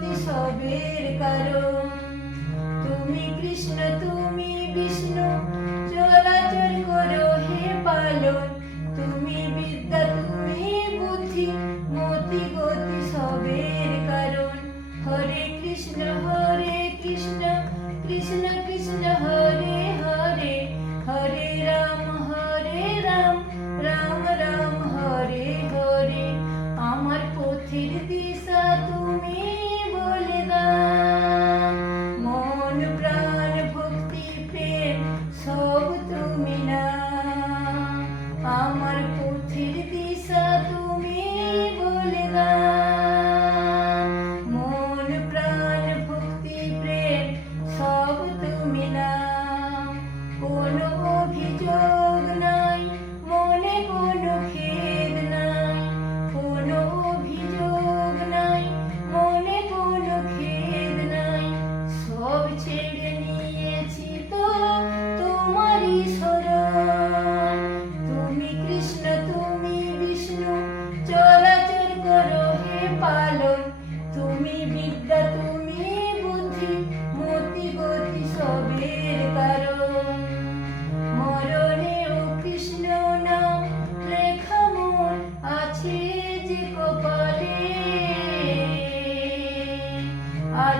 যদি সবের কারণ। তুমি কৃষ্ণ তুমি বিষ্ণু চলাচল করো হে পালন। তুমি বিদ্যা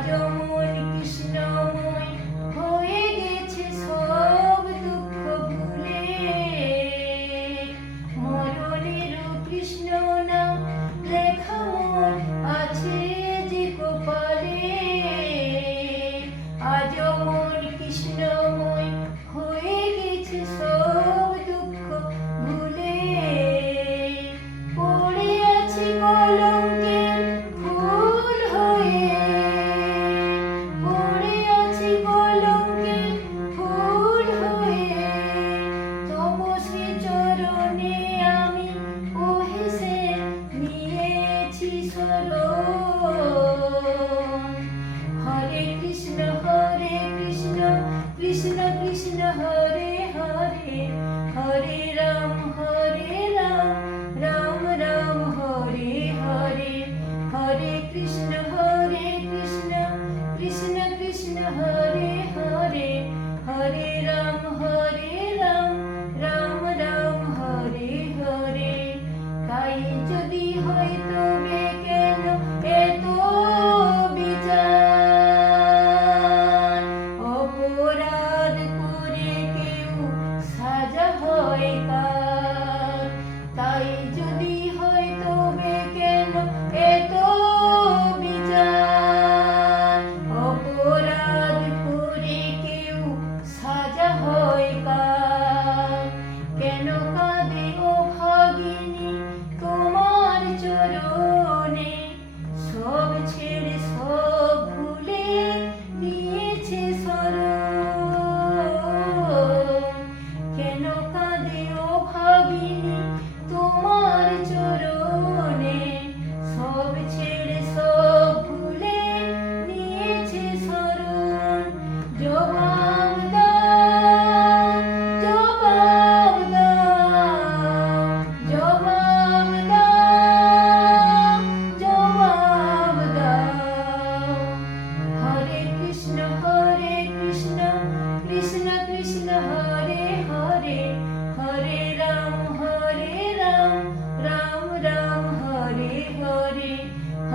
your moon. হরে হরে হরে রাম হরে রাম রাম রাম, হরে হরে। তাই যদি হয় তবে কেন এত বিচার? অপরাধ করে কেউ সাজা হয় কার? morning.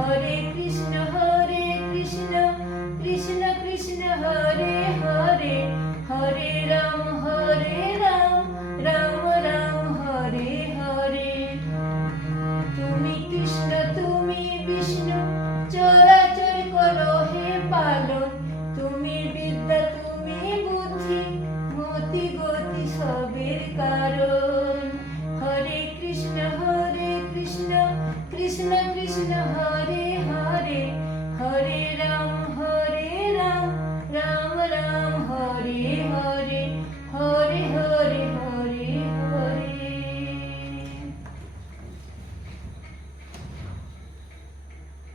হরে কৃষ্ণ হরে কৃষ্ণ কৃষ্ণ কৃষ্ণ, হরে হরে হরে রাম হরে রাম রাম রাম, হরে হরে। তুমি কৃষ্ণ, তুমি বিষ্ণু, চরাচর করো হে পাল